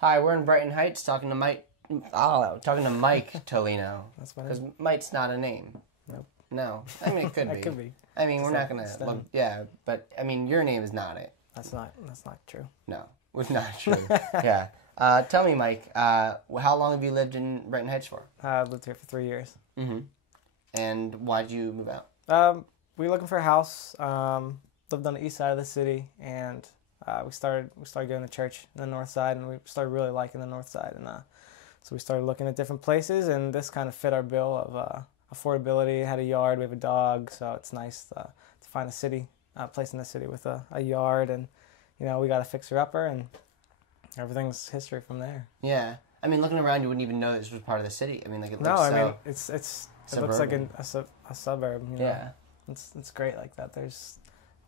Hi, we're in Brighton Heights talking to Mike. Talking to Mike Tolino. That's my Because name. Mike's not a name. Nope. No, I mean it could be. It could be. I mean we're not gonna. Look, yeah, but I mean your name is not it. That's not true. No, it's not true. Yeah. Tell me, Mike. How long have you lived in Brighton Heights for? I've lived here for 3 years. Mm-hmm. And why did you move out? We were looking for a house. Lived on the east side of the city, and we started going to church in the north side, and we started really liking the north side, and so we started looking at different places, and this kind of fit our bill of affordability. Had a yard, we have a dog, so it's nice to find a place in the city with a yard, and we got a fixer-upper, and everything's history from there. Yeah, I mean looking around, you wouldn't even know this was part of the city. I mean it looks it looks like a suburb. Yeah, it's great like that. There's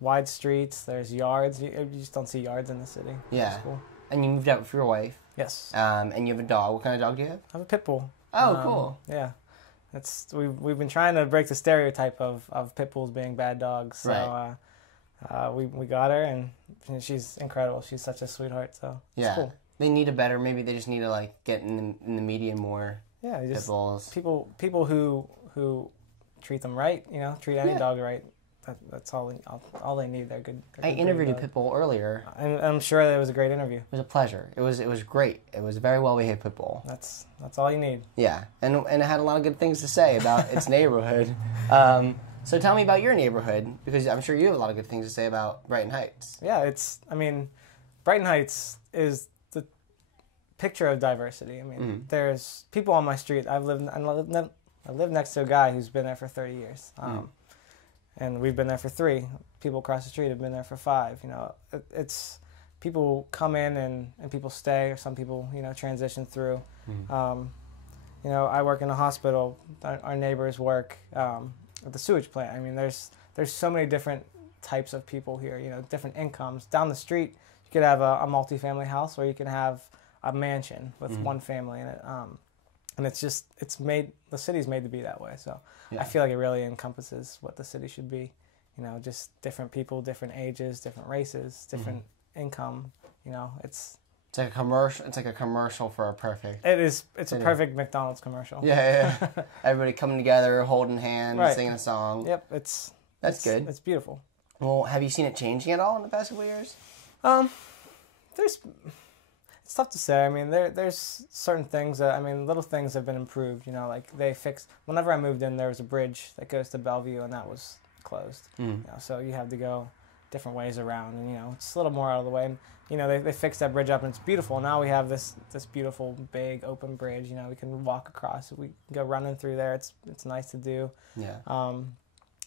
wide streets, there's yards. You just don't see yards in the city. Yeah. It's cool. And you moved out with your wife. Yes. And you have a dog. What kind of dog do you have? I have a pit bull. Oh, cool. Yeah. We've been trying to break the stereotype of pit bulls being bad dogs. So right. We got her, and she's incredible. She's such a sweetheart. So yeah. It's cool. They need maybe they just need to get in the media more. Yeah, pit bulls. People who treat them right, treat any dog right. That's all they need. They're good. I interviewed a pit bull earlier. I'm sure that it was a great interview. It was a pleasure. It was great. It was a very well behaved pit bull. That's all you need. Yeah, and it had a lot of good things to say about its neighborhood. So tell me about your neighborhood, because I'm sure you have a lot of good things to say about Brighton Heights. Yeah, Brighton Heights is the picture of diversity. There's people on my street. I live next to a guy who's been there for 30 years. And we've been there for 3. People across the street have been there for 5. It's people come in and people stay, or some people transition through. I work in a hospital. Our neighbors work at the sewage plant. There's so many different types of people here. Different incomes. Down the street, you could have a multifamily house, or you can have a mansion with one family in it. And the city's made to be that way. So yeah. I feel like it really encompasses what the city should be. Just different people, different ages, different races, different income. It's like a commercial. It's like a commercial for a perfect. It is. It's a perfect McDonald's commercial. Yeah. Everybody coming together, holding hands, right. Singing a song. Yep. That's good. It's beautiful. Well, have you seen it changing at all in the past couple of years? It's tough to say. There's certain things that, little things have been improved. Like they fixed. Whenever I moved in, there was a bridge that goes to Bellevue, and that was closed. So you have to go different ways around, and it's a little more out of the way. And, they fixed that bridge up, and it's beautiful. Now we have this beautiful big open bridge. We can walk across. We can go running through there. It's nice to do. Yeah.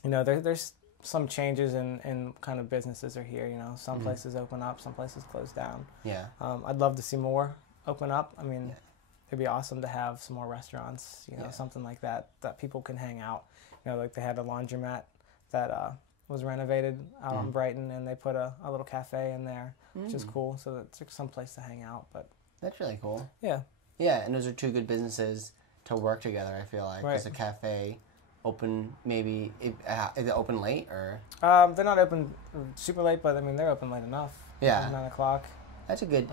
There's some changes in kind of businesses are here. Some places open up, some places close down. Yeah. I'd love to see more open up. It'd be awesome to have some more restaurants, something like that people can hang out. Like they had a laundromat that was renovated out on Brighton, and they put a little cafe in there, which is cool. So it's like some place to hang out. But that's really cool. Yeah. Yeah, and those are 2 good businesses to work together, I feel like. Right. There's a cafe. Open maybe is it open late or? They're not open super late, but they're open late enough. Yeah. 9 o'clock. That's a good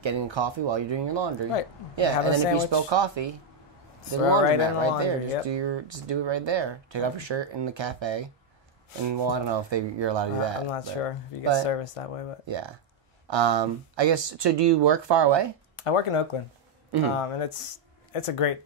getting coffee while you're doing your laundry. Right. Yeah, and then if you spill coffee, the laundromat right there. Yep. Just do it right there. Take off your shirt in the cafe, and I don't know if you're allowed to do that. I'm not sure if you get service that way, but yeah. I guess so. Do you work far away? I work in Oakland, and it's a great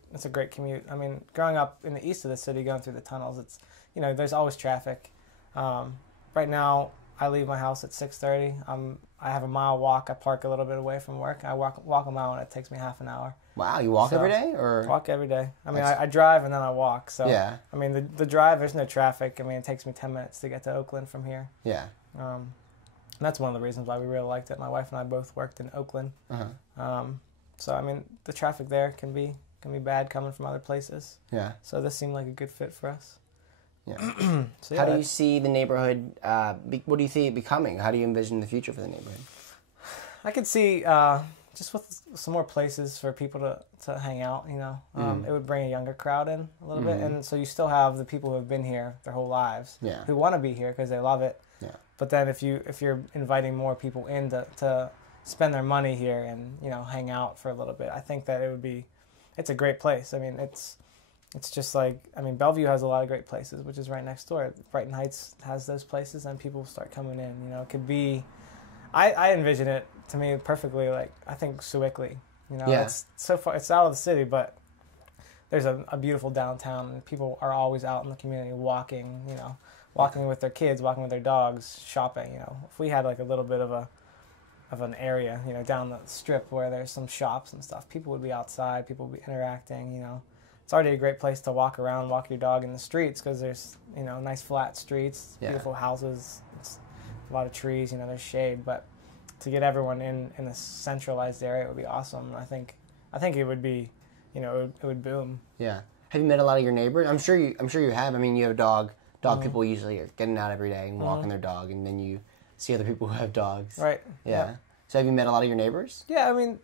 commute. Growing up in the east of the city, going through the tunnels, it's there's always traffic. Right now, I leave my house at 6:30. I have a mile walk. I park a little bit away from work. I walk a mile, and it takes me half an hour. Wow, you walk every day, or walk every day? I drive and then I walk. So yeah. The drive, there's no traffic. It takes me 10 minutes to get to Oakland from here. Yeah. And that's one of the reasons why we really liked it. My wife and I both worked in Oakland. So the traffic there can be bad coming from other places. Yeah. So this seemed like a good fit for us. Yeah. How do you see the neighborhood? What do you see it becoming? How do you envision the future for the neighborhood? I could see just with some more places for people to hang out. It would bring a younger crowd in a little bit, and so you still have the people who have been here their whole lives, who want to be here because they love it. Yeah. But then if you're inviting more people in to spend their money here and, you know, hang out for a little bit. I think that it's a great place. I mean, it's just like, I mean, Bellevue has a lot of great places, which is right next door. Brighton Heights has those places, and people start coming in. You know, it could be, I envision it to me perfectly, like, I think Sewickley. You know, it's so far, it's out of the city, but there's a beautiful downtown, and people are always out in the community walking, you know, walking with their kids, walking with their dogs, shopping. You know, if we had like a little bit of an area, you know, down the strip where there's some shops and stuff, people would be outside, people would be interacting, you know. It's already a great place to walk around, walk your dog in the streets, because there's, you know, nice flat streets, beautiful houses, it's a lot of trees, you know, there's shade. But to get everyone in a centralized area would be awesome. I think it would be, you know, it would boom. Yeah. Have you met a lot of your neighbors? I'm sure you have. I mean, you have a dog. People usually are getting out every day and walking their dog, and then you see other people who have dogs. Right. Yeah. So have you met a lot of your neighbors? Yeah, I mean,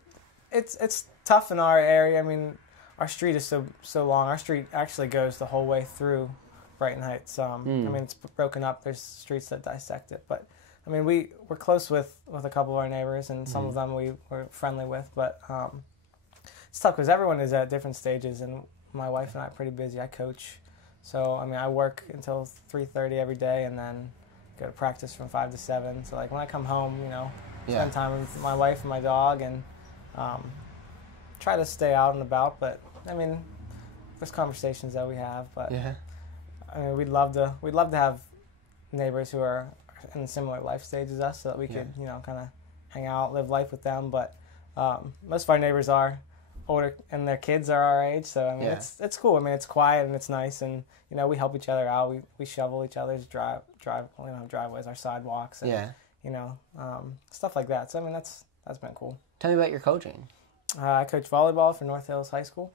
it's tough in our area. I mean, our street is so long. Our street actually goes the whole way through Brighton Heights. I mean, it's broken up. There's streets that dissect it. But, I mean, we're close with a couple of our neighbors, and some of them we're friendly with. But it's tough because everyone is at different stages, and my wife and I are pretty busy. I coach. So, I mean, I work until 3:30 every day, and then go to practice from 5 to 7. So, like, when I come home, you know, spend time with my wife and my dog, and try to stay out and about. But, I mean, there's conversations that we have. But, I mean, we'd love to have neighbors who are in a similar life stage as us, so that we could, you know, kind of hang out, live life with them. But most of our neighbors are older, and their kids are our age, so I mean it's cool. I mean, it's quiet and it's nice, and you know, we help each other out. We shovel each other's driveways, our sidewalks, and you know, stuff like that. So I mean, that's been cool. Tell me about your coaching. I coach volleyball for North Hills High School.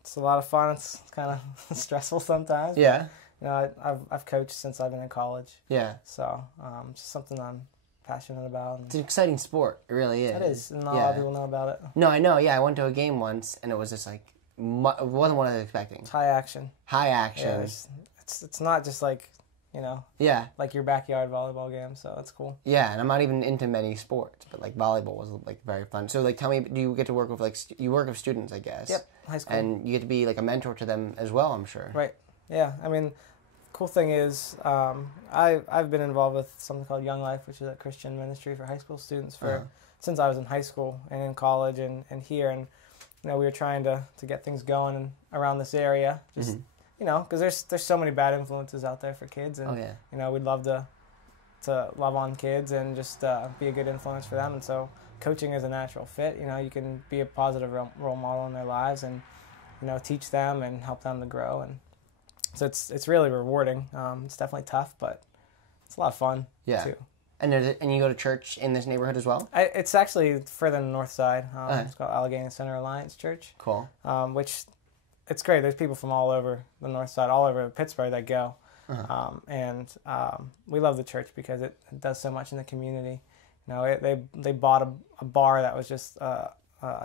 It's a lot of fun. It's kind of stressful sometimes. Yeah. But, you know, I've coached since I've been in college. Yeah. So it's just something I'm passionate about. It's an exciting sport. It really is. It is. And not a lot of people know about it. No, I know. Yeah, I went to a game once, and it was just like, it wasn't what I was expecting. It's high action. High action. Yeah, it's not just like, you know, like your backyard volleyball game, so it's cool. Yeah, and I'm not even into many sports, but like volleyball was like very fun. So like, tell me, do you get to work with like, you work with students, I guess? Yep, high school. And you get to be like a mentor to them as well, I'm sure. Right. Yeah, I mean, cool thing is, I've been involved with something called Young Life, which is a Christian ministry for high school students since I was in high school and in college and here, and you know, we were trying to get things going around this area, just you know, because there's so many bad influences out there for kids, and you know, we'd love to love on kids and just be a good influence for them, and so coaching is a natural fit. You know, you can be a positive role model in their lives, and you know, teach them and help them to grow, and so it's really rewarding. It's definitely tough, but it's a lot of fun too. And you go to church in this neighborhood as well? It's actually further on the north side. It's called Allegheny Center Alliance Church. Cool. Which, it's great. There's people from all over the north side, all over Pittsburgh that go. And we love the church because it does so much in the community. You know, they bought a bar that was just a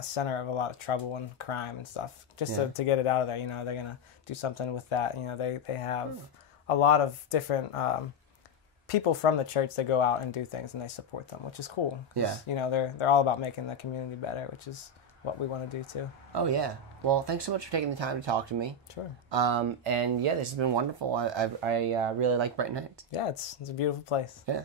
center of a lot of trouble and crime and stuff, just to get it out of there. You know, they're going to do something with that. You know, they have a lot of different people from the church that go out and do things, and they support them, which is cool. Yeah. You know, they're all about making the community better, which is what we want to do too. Oh yeah. Well, thanks so much for taking the time to talk to me. Sure. And yeah, this has been wonderful. I really like Brighton Heights. Yeah, it's a beautiful place. Yeah.